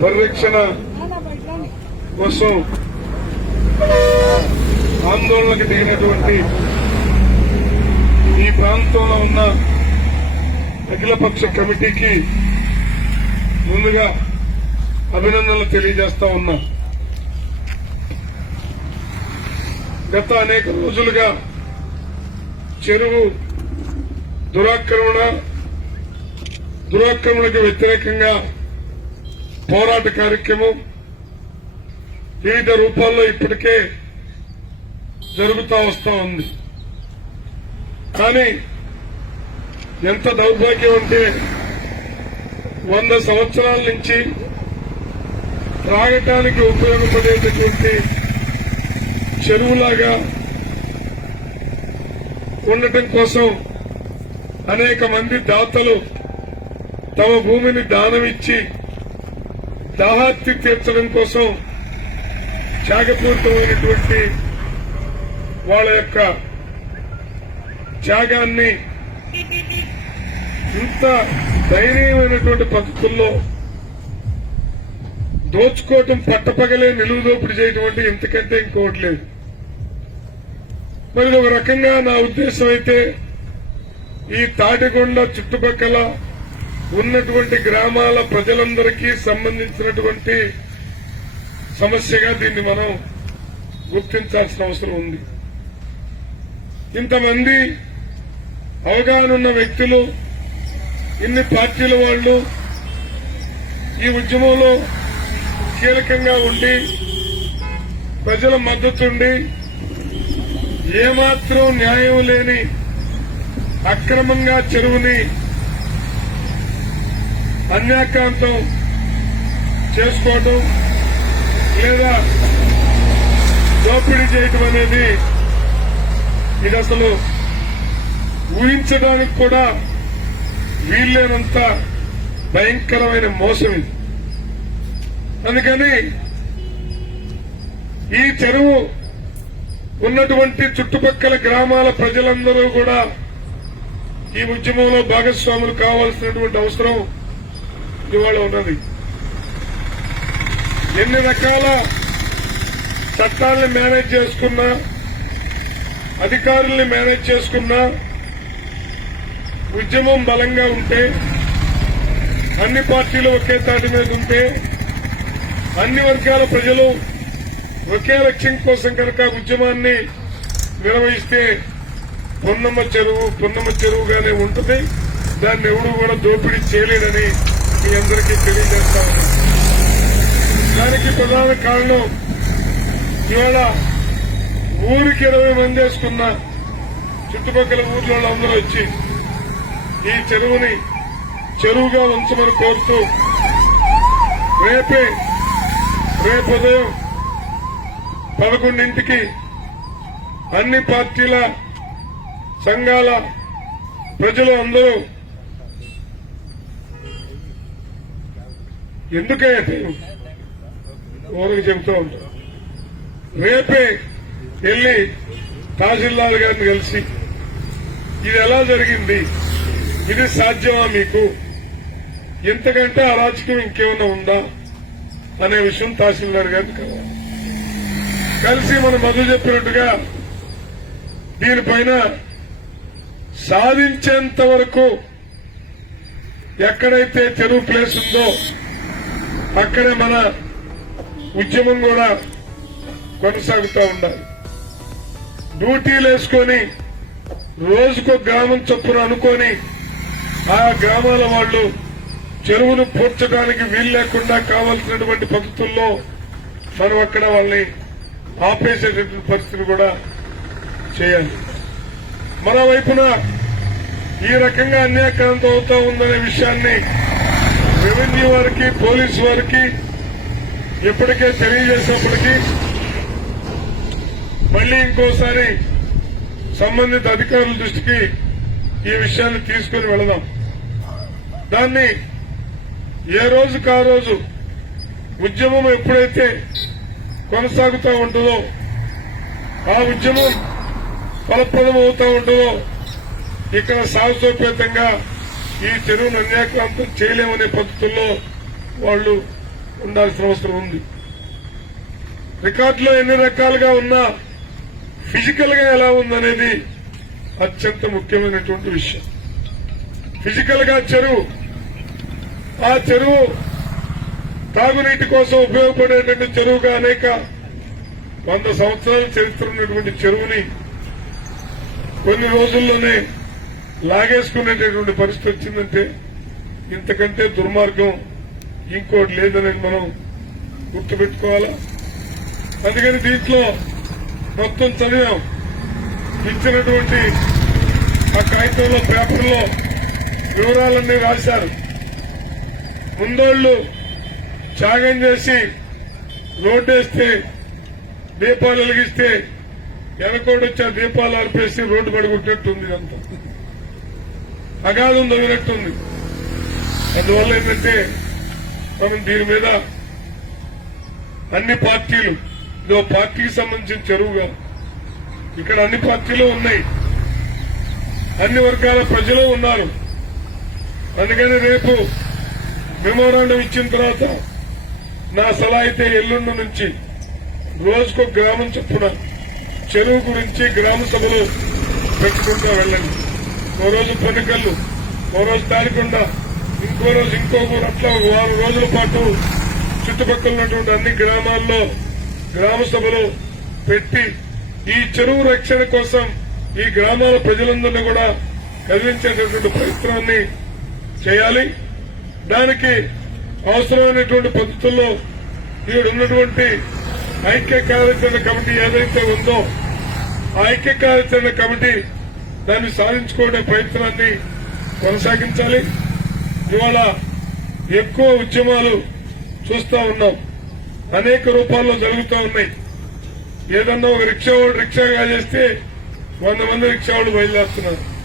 పరిరక్షణ కోసం ఆందోళనకు దిగినటువంటి ఈ ప్రాంతంలో ఉన్న అఖిలపక్ష కమిటీకి ముందుగా అభినందనలు తెలియజేస్తా ఉన్నా. గత అనేక రోజులుగా చెరువు దురాక్రమణ దురాక్రమణకు వ్యతిరేకంగా పోరాట కార్యక్రమం వివిధ రూపాల్లో ఇప్పటికే జరుగుతూ వస్తూ ఉంది. కానీ ఎంత దౌర్భాగ్యం అంటే వంద సంవత్సరాల నుంచి త్రాగటానికి ఉపయోగపడేటటువంటి చెరువులాగా ఉండటం కోసం అనేక మంది దాతలు తమ భూమిని దానమిచ్చి ఇచ్చి దాహార్తి తీర్చడం కోసం త్యాగపూరితమైనటువంటి వాళ్ళ యొక్క త్యాగాన్ని ఇంత ధైర్యమైనటువంటి పద్ధతుల్లో దోచుకోవటం పట్టపగలే నిలువుదోపిడి చేయటం అంటే ఇంతకంటే ఇంకోటి లేదు. మరి ఒక రకంగా నా ఉద్దేశం అయితే ఈ తాటికొండ చుట్టుపక్కల ఉన్నటువంటి గ్రామాల ప్రజలందరికీ సంబంధించినటువంటి సమస్యగా దీన్ని మనం గుర్తించాల్సిన అవసరం ఉంది. ఇంతమంది అవగాహన ఉన్న వ్యక్తులు ఇన్ని పార్టీల వాళ్ళు ఈ ఉద్యమంలో కీలకంగా ఉండి ప్రజల మద్దతుండి ఏమాత్రం న్యాయం లేని అక్రమంగా చెరువుని అన్యాక్రాంతం చేసుకోవటం లేదా దోపిడీ చేయటం అనేది ఇది అసలు ఊహించడానికి కూడా వీల్లేనంత భయంకరమైన మోసం ఇది. అందుకని ఈ చెరువు ఉన్నటువంటి చుట్టుపక్కల గ్రామాల ప్రజలందరూ కూడా ఈ ఉద్యమంలో భాగస్వాములు కావాల్సినటువంటి అవసరం ఇవాళ ఉన్నది. ఎన్ని రకాల చట్టాలను మేనేజ్ చేసుకున్నా అధికారుల్ని మేనేజ్ చేసుకున్నా ఉద్యమం బలంగా ఉంటే అన్ని పార్టీలు ఒకే తాటి మీద ఉంటే అన్ని వర్గాల ప్రజలు ఒకే లక్ష్యం కోసం కనుక ఉద్యమాన్ని నిర్వహిస్తే పొన్నమ్మ చెరువు పొన్నమ్మ చెరువుగానే ఉంటుంది. దాన్ని ఎవరు కూడా దోపిడీ చేయలేదని మీ అందరికీ తెలియజేస్తా దానికి ప్రధాన కారణం ఇవాళ ఊరికి ఇరవై మంది వేసుకున్న చుట్టుపక్కల ఊర్లో వాళ్ళందరూ వచ్చి ఈ చెరువుని చెరువుగా ఉంచమని కోరుతూ రేపే రేపు ఉదయం పదకొండింటికి అన్ని పార్టీల సంఘాల ప్రజలు అందరూ ఎందుకే? ఊరికి చెబుతూ ఉంటారు రేపే వెళ్ళి తహసీల్దార్ గారిని కలిసి ఇది ఎలా జరిగింది? ఇది సాధ్యమా మీకు? ఇంతకంటే అరాచకం ఇంకేమైనా ఉందా? అనే విషయం తహసీల్దార్ గారిని కలవాలి. కలిసి మన మధు చెప్పినట్టుగా దీనిపైన సాధించేంత వరకు ఎక్కడైతే తెలుగు ప్లేస్ ఉందో అక్కడే మన ఉద్యమం కూడా కొనసాగుతూ ఉండాలి. డ్యూటీలు వేసుకొని రోజుకో గ్రామం చొప్పున అనుకొని ఆ గ్రామాల వాళ్ళు చెరువును పూడ్చడానికి వీలు లేకుండా కావలసినటువంటి పద్ధతుల్లో మనం అక్కడ వాళ్ళని ఆపేసేటటువంటి పరిస్థితిని కూడా చేయాలి. మరోవైపున ఈ రకంగా అన్యాక్రాంతం అవుతా ఉందనే విషయాన్ని రెవెన్యూ వారికి పోలీసు వారికి ఇప్పటికే తెలియజేసినప్పటికీ మళ్ళీ ఇంకోసారి సంబంధిత అధికారుల దృష్టికి ఈ విషయాన్ని తీసుకుని వెళదాం. దాన్ని ఏ రోజుకు ఆ రోజు ఉద్యమం ఎప్పుడైతే కొనసాగుతూ ఉంటుందో ఆ ఉద్యమం ఫలప్రదం అవుతూ ఉంటుందో ఇక్కడ సాహసోపేతంగా ఈ చెరువును అన్యాక్రాంతం చేయలేమనే పద్ధతుల్లో వాళ్ళు ఉండాల్సిన అవసరం ఉంది. రికార్డులో ఎన్ని రకాలుగా ఉన్నా ఫిజికల్గా ఎలా ఉందనేది అత్యంత ముఖ్యమైనటువంటి విషయం. ఫిజికల్గా చెరువు ఆ చెరువు తాగునీటి కోసం ఉపయోగపడేటువంటి చెరువుగా అనేక వంద సంవత్సరాల చరిత్ర ఉన్నటువంటి చెరువుని కొన్ని రోజుల్లోనే లాగేసుకునేటటువంటి పరిస్థితి వచ్చిందంటే ఇంతకంటే దుర్మార్గం ఇంకోటి లేదని మనం గుర్తుపెట్టుకోవాలా? అందుకని దీంట్లో మొత్తం చదివాం. ఇచ్చినటువంటి ఆ కాగితంలో పేపర్లో వివరాలన్నీ రాశారు. ముందోళ్ళు త్యాగం చేసి రోడ్డేస్తే దీపాలు వెలిగిస్తే వెనకోడు ఆ దీపాలు అర్పేసి రోడ్డు పడుకుంటున్నట్టుంది ఇదంతా. అగాధం తగినట్టుంది అందువల్ల ఏంటంటే మనం దీని మీద అన్ని పార్టీలు ఇదో పార్టీకి సంబంధించిన చెరువుగా ఇక్కడ అన్ని పార్టీలు ఉన్నాయి. అన్ని వర్గాల ప్రజలు ఉన్నారు. అందుకని రేపు మెమోరాండం ఇచ్చిన తర్వాత నా సలహా అయితే ఎల్లుండి నుంచి రోజుకు గ్రామం చొప్పున చెరువు గురించి గ్రామ సభలు పెట్టుకుంటూ వెళ్ళండి. ఓ రోజు పొన్నికల్లు ఓ రోజు తాడికొండ ఇంకో రోజు ఇంకో ఊరు అట్లా వారం రోజుల పాటు చుట్టుపక్కల ఉన్నటువంటి అన్ని గ్రామాల్లో గ్రామ సభలు పెట్టి ఈ చెరువు రక్షణ కోసం ఈ గ్రామాల ప్రజలందరినీ కూడా కదిలించేటటువంటి ప్రయత్నాన్ని చేయాలి. దానికి అవసరమైనటువంటి పద్ధతుల్లో ఇక్కడ ఉన్నటువంటి ఐక్య కార్యాచరణ కమిటీ ఏదైతే ఉందో ఆ ఐక్య కార్యాచరణ కమిటీ దాన్ని సాధించుకునే ప్రయత్నాన్ని కొనసాగించాలి. ఇవాళ ఎక్కువ ఉద్యమాలు చూస్తా ఉన్నాం. అనేక రూపాల్లో జరుగుతూ ఉన్నాయి. ఏదన్నా ఒక రిక్షా వాడు రిక్షాగా చేస్తే వంద మంది రిక్షా వాళ్ళు బయలుదేరుతున్నారు.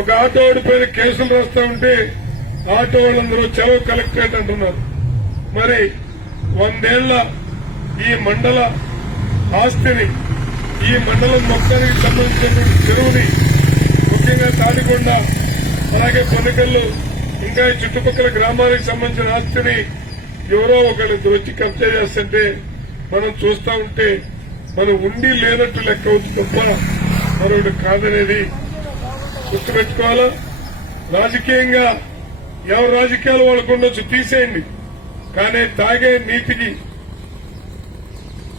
ఒక ఆటో వాడి పైన కేసులు రాస్తా ఉంటే ఆటో వాళ్ళందరూ చెలవు కలెక్టరేట్ అంటున్నారు. మరి వందేళ్ళ ఈ మండల ఆస్తిని ఈ మండలం మొత్తానికి సంబంధించినటువంటి చెరువుని ముఖ్యంగా తాడికొండ అలాగే పొన్నకల్లు ఇంకా ఈ చుట్టుపక్కల గ్రామాలకు సంబంధించిన ఆస్తిని ఎవరో ఒకళ్ళిద్దరు వచ్చి కబ్జా చేస్తుంటే మనం చూస్తా ఉంటే మనం ఉండి లేనట్టు లెక్క అవుతుంది తప్ప మరొకటి కాదనేది గుర్తుపెట్టుకోవాలా? రాజకీయంగా ఎవరు రాజకీయాలు వాళ్ళకు ఉండొచ్చు తీసేయండి. కానీ తాగే నీతికి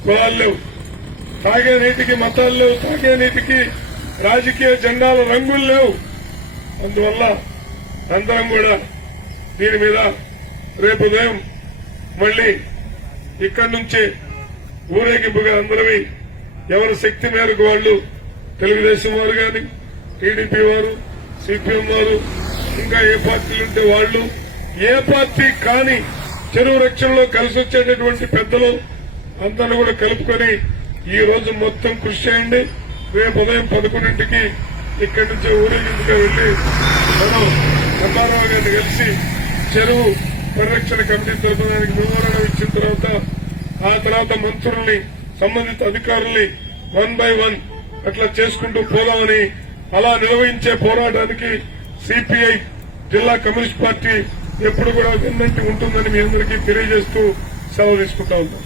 కులాలు తాగే నీటికి మతాలు లేవు తాగే నీటికి రాజకీయ జెండాల రంగులు లేవు. అందువల్ల అందరం కూడా దీని మీద రేపు ఉదయం మళ్ళీ ఇక్కడి నుంచి ఊరేగింపుగా అందరమే ఎవరి శక్తి మేరకు వాళ్ళు తెలుగుదేశం వారు కానీ టీడీపీ వారు సిపిఎం వారు ఇంకా ఏ పార్టీలు ఉంటే వాళ్ళు ఏ పార్టీ కాని చెరువు రక్షణలో కలిసి వచ్చేటటువంటి పెద్దలు అందరూ కూడా కలుపుకొని ఈ రోజు మొత్తం కృషి చేయండి. రేపు ఉదయం పదకొండింటికి ఇక్కడి నుంచి ఊరేగింపుగా వెళ్ళి మనం ఎంఆర్ఓ గారిని కలిసి చెరువు పరిరక్షణ కమిటీ తరపునానికి వివరణ ఇచ్చిన తర్వాత ఆ తర్వాత మంత్రుల్ని సంబంధిత అధికారుల్ని వన్ బై వన్ అట్లా చేసుకుంటూ పోదామని అలా నిర్వహించే పోరాటానికి సిపిఐ జిల్లా కమ్యూనిస్ట్ పార్టీ ఎప్పుడు కూడా వెన్నంటి ఉంటుందని మీ అందరికీ తెలియజేస్తూ సెలవు తీసుకుంటా ఉన్నాం.